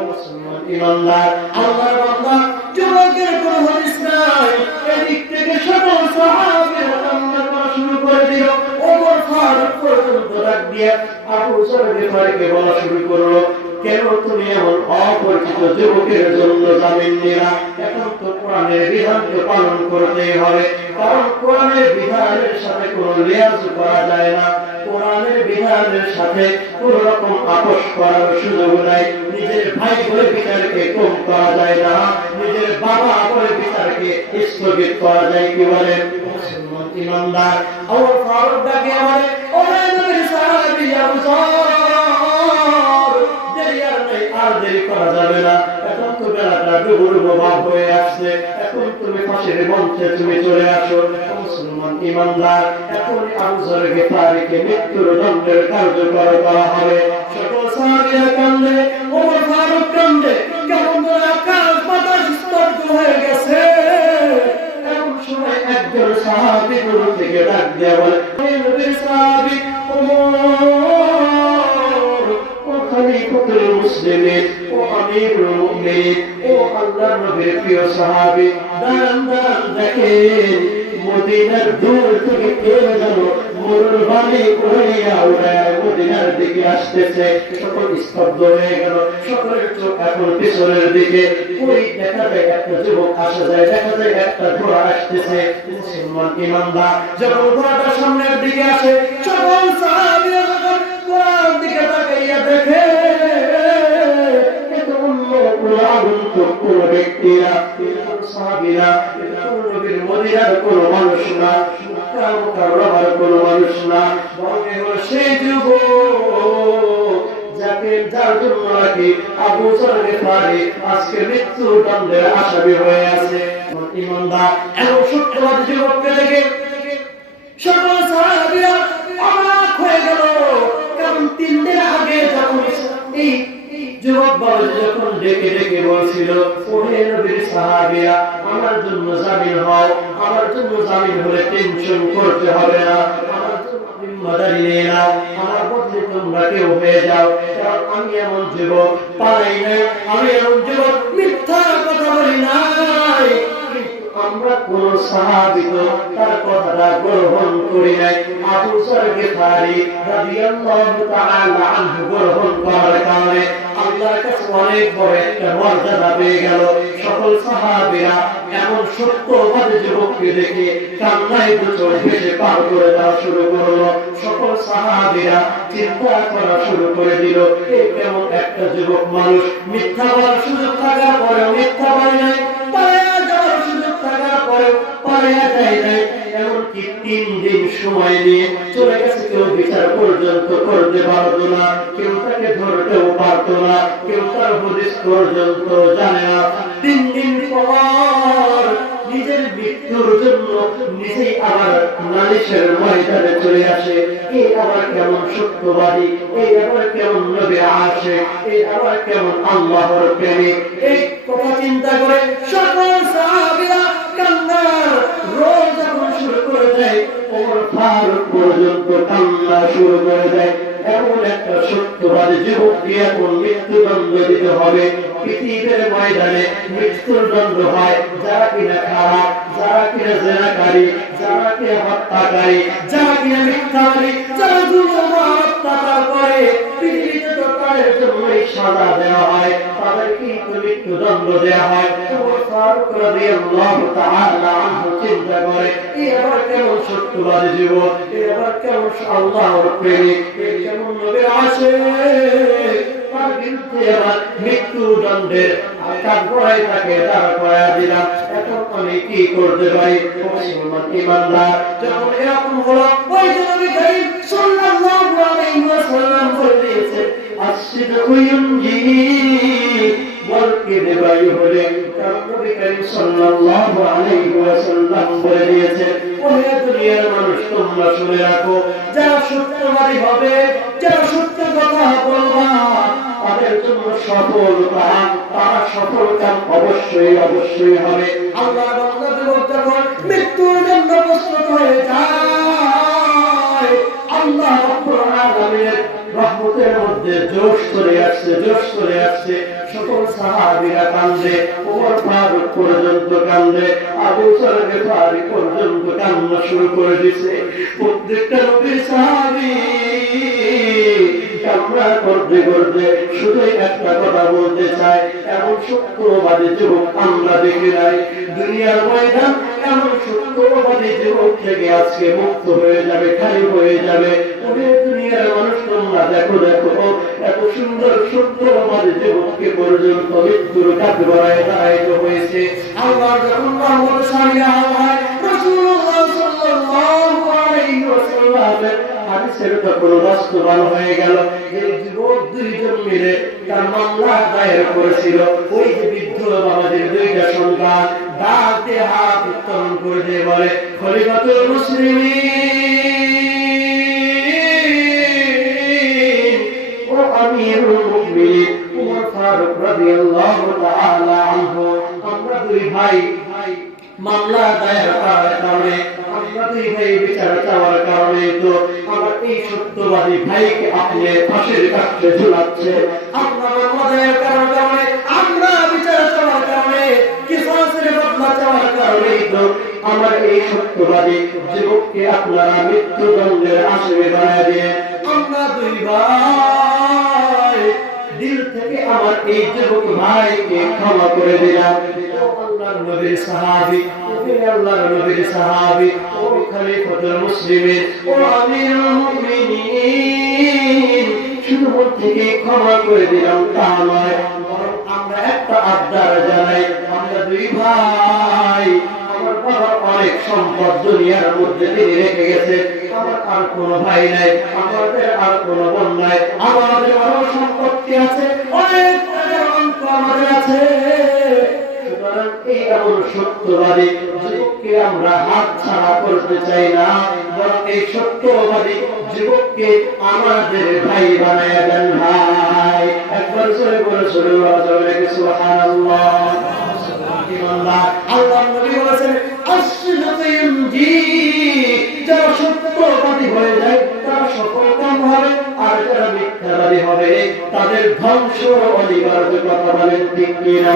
মুসলমান ইমানদার আল্লাহর বান্দা যুবকের কোনো হদিস নাই, এদিক থেকে সকল সাহাবীরা কান্না করা শুরু করে দিল। ওমর ফারুক পর্যন্ত ডাক দিয়ে আবু যর গিফারীকে বলা শুরু করলো, কেন তুমি এমন অপরিচিত যুবকের জন্য জামিন নিলা? এখন তো কোরআনের বিধানকে পালন করতেই হবে, কারণ কোরআনের বিধানের সাথে কোনো লিয়াজ করা যায় না, কোরআনের বিধানের সাথে কোন রকম আপোষ করার সুযোগ নাই। নিজের ভাই বলে বিচারকে কম করা যায় না, নিজের বাবা বলে বিচারকে স্থগিত করা যায়। কি বলে মুসলমান ইমানদার ওমর ফারুক ডাকে আমারে, ওরে নবীর সাহাবী আবু যর, আর দেরি করা যাবে না, এখন তো বেলাটা ডুবুডুব ভাব হয়ে আসছে, এখন তুমি ফাঁসির মঞ্চে তুমি চলে আসো। মুসলমান ইমানদার এখন আবু যর গিফারীকে মৃত্যুর দণ্ডের কার্যকর করা হবে। সকল সাহাবীরা কান্দে, ওমর ফারুক কান্দে, কেমন যেন আকাশ বাতাস স্তব্ধ হয়ে গেছে। এমন সময় একজন সাহাবী দূর থেকে থেকে ডাক দেয়া বলে, নবীর সাহাবী ওমর, ও খলিফাতুল মুসলিমিন, ও আমিরুল মুমিনিন, ও আল্লাহর নবীর প্রিয় সাহাবী, দাঁড়ান দাঁড়ান, দেখেন মদিনার দূর থেকে কেউ যেন মরুর বাণী উড়াইয়া উড়াইয়া মদিনার দিকে আসতেছে। সকল স্তব্ধ হয়ে গেল, সকলের চোখ এখন পিছনের দিকে। ওই দেখা যায় একটা যুবক আসা যায়, দেখা যায় একটা ঘোড়া আসতেছে। মুসলমান ইমানদার যখন ঘোড়াটা সামনের দিকে আসে, সকল সাহাবীরা যখন ঘোড়ার দিকে তাকাইয়া দেখে এটা অন্য কোনো আগন্তুক কোনো ব্যক্তিরা, সাহাবীরা, নবীর মদিনার কোনো মানুষ না, কারবার কোনো মানুষ না, বরং সেই যুবক যাকে যার জন্য নাকি আবু যর গিফারী আজকে মৃত্যুদণ্ডের আসামি হয়ে আছে। ইমানদার এমন সত্যবাদী যুবককে দেখে সকল সাহাবীরা অবাক হয়ে গেল। কারণ 3 দিন আগে যখন এই যুবক বাবা যখন ডেকে ডেকে বলছিল, ওহে নবীর সাহাবীরা, আমার জন্য জামিন হও, আমার জন্য জামিন হলে টেনশন করতে হবে না, আমার জন্য জিম্মাদারি নিয়ে নাও, আমার বদলে তোমরা কেউ হয়ে যাও। কারণ আমি এমন যুবক পালাই নাই, আমি এমন যুবক মিথ্যা কথা বলি নাই। আমরা কোন সাহাবী তো তার কথাটা গ্রহণ করি নাই। আবু যর গিফারী রাদিয়াল্লাহু তাআলা আনহু গ্রহণ করার কারণে আল্লাহর কাছে অনেক বড় একটা মর্যাদা পেয়ে গেল। সকল সাহাবীরা এমন সত্যবাদী যুবককে দেখে কান্নায় দুচোখ ভেসে পার করে দেওয়া শুরু করলো। সকল সাহাবীরা চিন্তা করা শুরু করে দিল, এই কেমন একটা যুবক মানুষ, মিথ্যা বলার সুযোগ থাকার পরেও মিথ্যা বলে নাই, পালিয়ে যাওয়ার সুযোগ থাকার পরেও পালিয়ে যায় নাই। এমনকি 3 দিন সময় নিয়ে চলে গেছে, কেউ বিচার পর্যন্ত করতে পারতো না, কেউ তাকে ধরতেও পারতো না, কেউ তার হদিস পর্যন্ত জানে না। 3 দিন পর নিজের মৃত্যুর জন্য নিজেই আবার নালিশের ময়দানে চলে আসে। এই আবার কেমন সত্যবাদী, এই আবার কেমন নবী আশিক, এই আবার কেমন আল্লাহর প্রেমিক। এই কথা চিন্তা করে সকল সাহাবীরা কান্নার রোল যখন শুরু করে দেয়, ওমর ফারুক পর্যন্ত কান্না শুরু করে দেয়। এমন একটা সত্যবাদী যুবককে এখন মৃত্যুদণ্ড দিতে হবে। পৃথিবীর ময়দানে মৃত্যুদণ্ড হয় যারা কিনা খারাপ, যারা কিনা জেনাকারী, যারা কিনা হত্যাকারী, যারা কিনা মিথ্যাবাদী, যারা জুলুম অত্যাচার করে। পৃথিবীতে তো তাদের জন্যই সাজা দেওয়া হয়, তাদেরকে মৃত্যুদণ্ড দেওয়া হয়। ওমর ফারুক রাদিয়াল্লাহু তাআলা আনহু চিন্তা করে, এই আবার কেমন সত্যবাদী যুবক, এই আবার কেমন আল্লাহর প্রেমিক, এই কেমন নবীর আশিক, তার বিরুদ্ধে আবার মৃত্যুদণ্ডের কাঠগড়ায় তাকে দাঁড় করাইয়া দিলাম। এখন আমি কি করতে পারি? মুসলমান ইমানদার যখন এরকম হলো, ওই যে নবী করিম সাল্লাল্লাহু আলাইহি ওয়াসাল্লাম বলে দিয়েছে, আসিদকু ইউনজিহি, বলকে দেবাই হলে। কারণ নবী করিম সাল্লাল্লাহু আলাইহি ওয়াসাল্লাম বলে দিয়েছে, ওহে দুনিয়ার মানুষ, তোমরা শুনে রাখো, যারা সত্যবাদী হবে, যারা সত্য কথা বলবা, তাদের জন্য সফলতা, তারা সফলতা অবশ্যই অবশ্যই হবে। আল্লাহর বান্দা যখন মৃত্যুর জন্য প্রস্তুত হয়ে যায়, আল্লাহ রাব্বুল আলামিনের রহমতের মধ্যে জোশ চলে আসছে, জোশ চলে আসছে। সকল সাহাবীরা কান্দে, ওমর ফারুক পর্যন্ত কান্দে, আবু যর গিফারী পর্যন্ত কান্না শুরু করে দিয়েছে। প্রত্যেকটা নবীর সাহাবী কান্না করতে করতে শুধু একটা কথা বলতে চায়, এমন সত্যবাদী যুবক আমরা দেখি নাই। দুনিয়ার ময়দান এমন সত্যবাদী যুবক থেকে আজকে মুক্ত হয়ে যাবে, খালি হয়ে যাবে। দুনিয়ার মানুষ তোমরা দেখো, দেখো এত সুন্দর সত্যবাদী যুবককে পর্যন্ত মৃত্যুর কাঠগড়ায় দাঁড়াইতে হয়েছে। আল্লাহ যখন রহমত সামিয়া হয়, রাসূলুল্লাহ সাল্লাল্লাহু আলাইহি ওয়াসাল্লামের হাদিসের তখন বাস্তবায়ন হয়ে গেল। এই যুবক 2 জন মিলে তার মামলা দায়ের করেছিল। ওই যে বৃদ্ধ বাবাদের 2টা সন্তান ডাক দিয়ে হাত উত্তোলন করে দিয়ে বলে, খলিফাতুল মুসলিমিন ও আমিরুল মুমিনিন ওমর ফারুক রাদিয়াল্লাহু তাআলা আনহু, আমরা 2 ভাই মামলা দায়ের করার কারণে আমি আমরা দুই ভাই বিচার চাওয়ার কারণে তো আমার এই সত্যবাদী ভাইকে আপনি ফাঁসির কাছে ঝুলাচ্ছে। আপনার মদের কারণে আমরা বিচার চাওয়ার কারণে কিসাসের বদলা চাওয়ার কারণে তো আমার এই সত্যবাদী যুবককে আপনারা মৃত্যুদণ্ডের আসামি বানিয়ে দিয়ে আমরা দুই ভাই দিল থেকে আমার এই যুবক ভাইকে ক্ষমা করে দিলাম। ও আল্লাহর নবীর সাহাবী, ও আল্লাহর নবীর সাহাবী, ও খলিফাতুল মুসলিমিন, ও আমিরুল মুমিনিন, শুধু মন থেকে ক্ষমা করে দিলাম তা নয়, বরং আমরা একটা আবদার জানাই। আমরা দুই ভাই, আমার বাবা অনেক সম্পদ দুনিয়ার মধ্যে তিনি রেখে গেছে, আমার আর কোনো ভাই নাই, আমাদের আর কোনো বোন নাই, আমাদের আরো সম্পত্তি আছে, অনেক টাকার অঙ্ক আমাদের আছে। সুতরাং এই এমন সত্যবাদী যুবককে আমরা হাত ছাড়া করতে চাই না, বরং এই সত্যবাদী যুবককে আমাদের ভাই বানায় দেন। ভাই একবার জোরে বলে সুবহানাল্লাহ। আল্লাহ নবী বলেছেন যারা সত্যবাদী হয়ে যায় তারা সফলকাম হবে, আর যারা মিথ্যাবাদী হবে তাদের ধ্বংস অনিবার্য। কথা বলেন ঠিক কিনা?